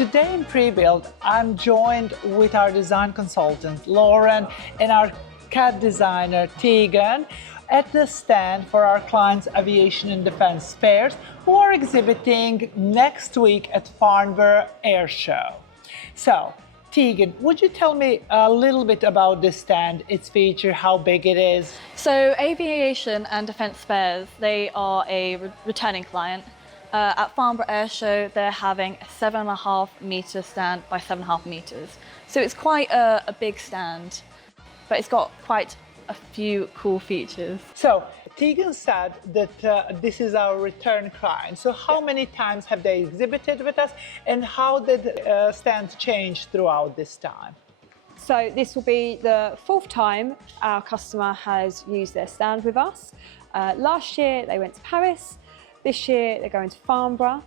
Today in Pre-Build, I'm joined with our design consultant, Lauren, and our CAD designer, Teagan, at the stand for our clients' aviation and defense fairs, who are exhibiting next week at Farnborough Air Show. So, Teagan, would you tell me a little bit about this stand, its feature, how big it is? So Aviation and Defence Fairs, they are a returning client. At Farnborough Air Show, they're having a 7.5 metre stand by 7.5 metres. So it's quite a big stand, but it's got quite a few cool features. So, Teagan said that this is our return client. So how many times have they exhibited with us, and how did stands change throughout this time? So this will be the 4th time our customer has used their stand with us. Last year they went to Paris, this year they're going to Farnborough.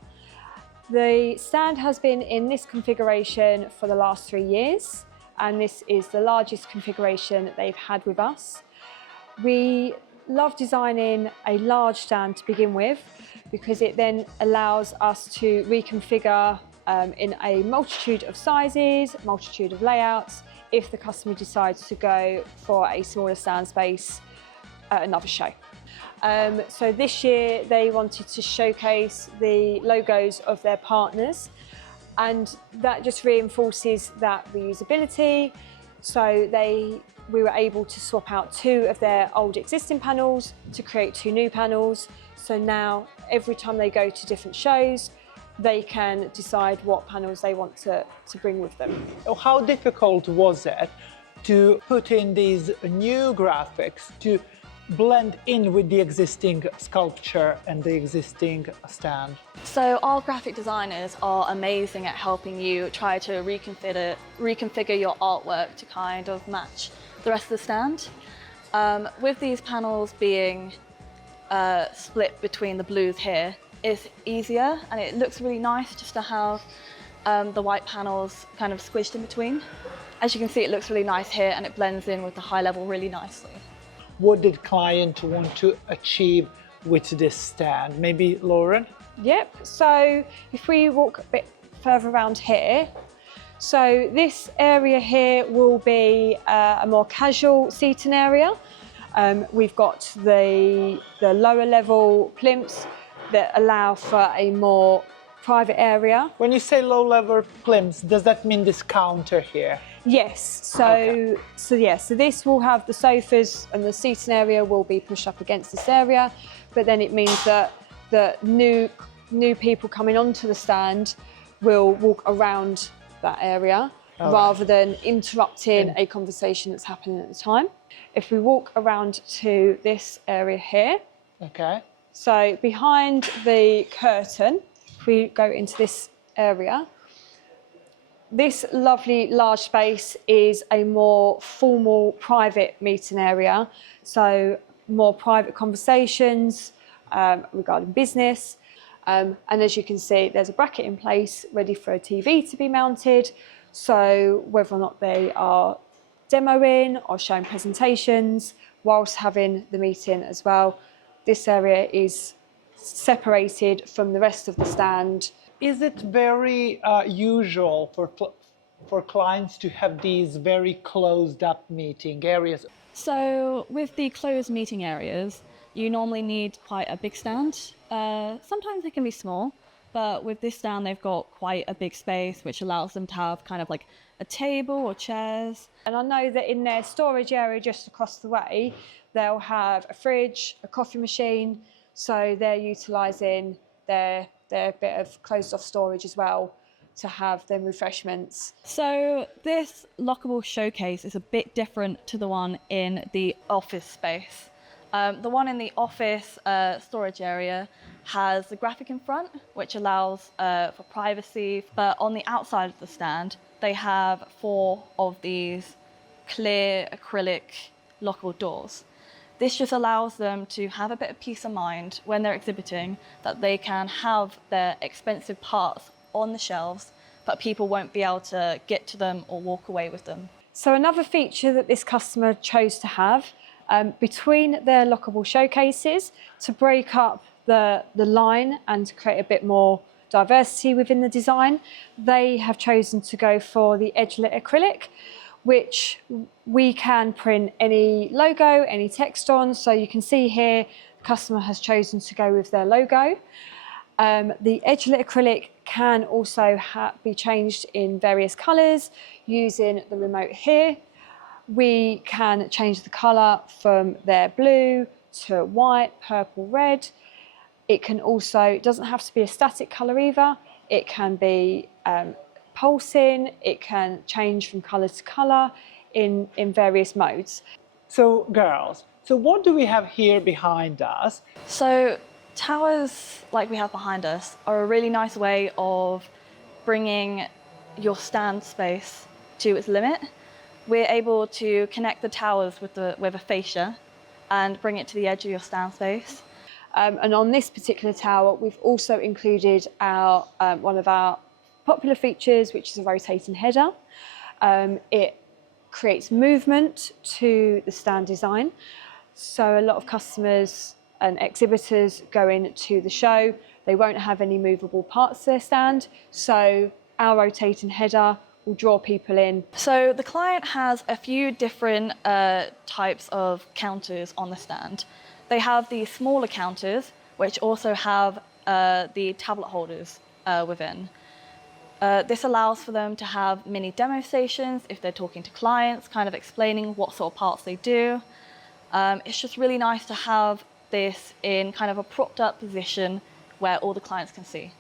The stand has been in this configuration for the last 3 years, and this is the largest configuration that they've had with us. We love designing a large stand to begin with because it then allows us to reconfigure in a multitude of sizes, multitude of layouts, if the customer decides to go for a smaller stand space at another show. So this year they wanted to showcase the logos of their partners, and that just reinforces that reusability. So we were able to swap out 2 of their old existing panels to create 2 new panels. So now every time they go to different shows, they can decide what panels they want to bring with them. How difficult was it to put in these new graphics to blend in with the existing sculpture and the existing stand? So our graphic designers are amazing at helping you try to reconfigure your artwork to kind of match the rest of the stand. With these panels being split between the blues here, it's easier, and it looks really nice just to have the white panels kind of squished in between. As you can see, it looks really nice here, and it blends in with the high level really nicely. What did client want to achieve with this stand? Maybe Lauren? Yep, so if we walk a bit further around here, so this area here will be a more casual seating area. We've got the lower level plinths that allow for a more private area. When you say low level plinths, does that mean this counter here? Yes, so this will have the sofas, and the seating area will be pushed up against this area, but then it means that the new people coming onto the stand will walk around that area rather than interrupting a conversation that's happening at the time. If we walk around to this area here, okay. So behind the curtain, if we go into this area, this lovely large space is a more formal private meeting area, so more private conversations regarding business. And as you can see, there's a bracket in place ready for a TV to be mounted, so whether or not they are demoing or showing presentations whilst having the meeting as well, this area is separated from the rest of the stand. Is it very usual for clients to have these very closed up meeting areas? So with the closed meeting areas, you normally need quite a big stand. Sometimes they can be small, but with this stand they've got quite a big space, which allows them to have kind of like a table or chairs. And I know that in their storage area just across the way, they'll have a fridge, a coffee machine, so they're utilising their bit of closed off storage as well to have them refreshments. So this lockable showcase is a bit different to the one in the office space. The one in the office storage area has the graphic in front, which allows for privacy, but on the outside of the stand, they have 4 of these clear acrylic lockable doors. This just allows them to have a bit of peace of mind when they're exhibiting, that they can have their expensive parts on the shelves, but people won't be able to get to them or walk away with them. So another feature that this customer chose to have between their lockable showcases to break up the line and to create a bit more diversity within the design. They have chosen to go for the edge-lit acrylic, which we can print any logo, any text on. So you can see here, the customer has chosen to go with their logo. The edge-lit acrylic can also be changed in various colours using the remote here. We can change the colour from their blue to white, purple, red. It can also, it doesn't have to be a static colour either. It can be pulsing, it can change from colour to colour in various modes. So girls, so what do we have here behind us? So towers like we have behind us are a really nice way of bringing your stand space to its limit. We're able to connect the towers with a fascia and bring it to the edge of your stand space. And on this particular tower, we've also included our one of our popular features, which is a rotating header. It creates movement to the stand design. So a lot of customers and exhibitors going to the show, they won't have any movable parts to their stand. So our rotating header will draw people in. So the client has a few different types of counters on the stand. They have the smaller counters, which also have the tablet holders within. This allows for them to have mini demo stations if they're talking to clients, kind of explaining what sort of parts they do. It's just really nice to have this in kind of a propped up position where all the clients can see.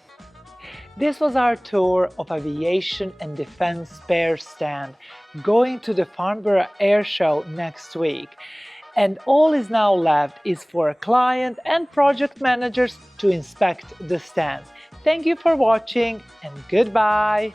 This was our tour of Aviation and Defense Spare stand, going to the Farnborough Air Show next week. And all is now left is for a client and project managers to inspect the stands. Thank you for watching and goodbye!